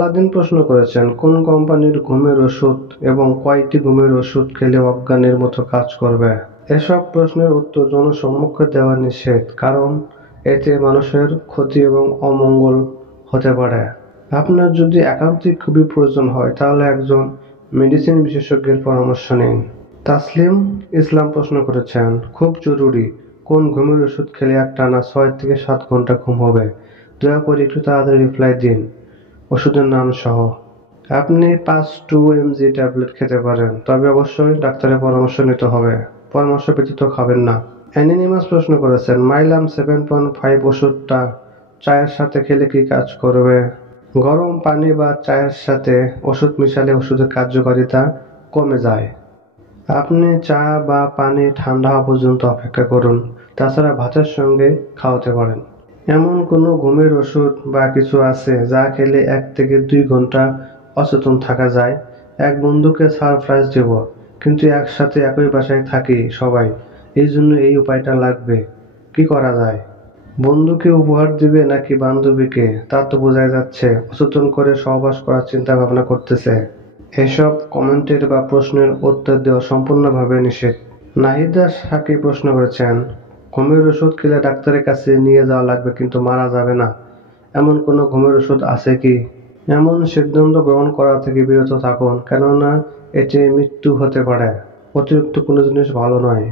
Aladdin প্রশ্ন করেছেন, কোন কোম্পানির ঘুমের ওষুধ এবং কয়টি ঘুমের ওষুধ খেলে অজ্ঞানের মতো কাজ করবে? এসব প্রশ্নের উত্তর জনসম্মুখে দেওয়া নিষেধ, কারণ এতে মানুষের ক্ষতি এবং অমঙ্গল হতে পারে। আপনার যদি একান্তই খুবই প্রয়োজন হয় তাহলে একজন মেডিসিন বিশেষজ্ঞের পরামর্শ নিন। তাসলিম ইসলাম প্রশ্ন করেছেন, খুব জরুরি, কোন ঘুমের ওষুধ খেলে একটানা 6 থেকে 7 ঘন্টা ঘুম হবে? দয়া করে একটু তাড়াতাড়ি রিপ্লাই দিন, ওষুধের নাম সহ। আপনি 5-2 mg ট্যাবলেট খেতে পারেন, তবে অবশ্যই ডাক্তারের পরামর্শ নিতে হবে। পরামর্শ ব্যতীত খাবেন না। অ্যানিনিমাস প্রশ্ন করেছেন, মাইলাম 7.5 ওষুধটা চায়ের সাথে খেলে কি কাজ করবে? গরম পানি বা চায়ের সাথে ওষুধ মিশালে ওষুধের কার্যকারিতা কমে যায়। আপনি চা বা পানি ঠান্ডা হওয়া পর্যন্ত অপেক্ষা করুন, তাছাড়া ভাতের সঙ্গে খাওয়াতে পারেন। এমন কোনো ঘুমের ওষুধ বা কিছু আছে যা খেলে 1 থেকে 2 ঘন্টা অচেতন থাকা যায়? এক বন্ধুকে সারপ্রাইজ দেব, কিন্তু একসাথে একই বাসায় থাকি সবাই, এই জন্য এই উপায়টা লাগবে। কি করা যায়? বন্ধুকে উপহার দিবে নাকি বান্ধবীকে, তা তো বোঝাই যাচ্ছে। অচেতন করে সহবাস করার চিন্তা ভাবনা করতেছে। এসব কমেন্টের বা প্রশ্নের উত্তর দেওয়া সম্পূর্ণভাবে নিষেধ। নাহিদা সাকিব প্রশ্ন করেছেন, ঘুমের ওষুধ খেলে ডাক্তারের কাছে নিয়ে যাওয়া লাগবে কিন্তু মারা যাবে না, এমন কোনো ঘুমের ওষুধ আছে কি? এমন সিদ্ধান্ত গ্রহণ করা থেকে বিরত থাকুন, কেননা এতে মৃত্যু হতে পারে। অতিরিক্ত কোনো জিনিস ভালো নয়।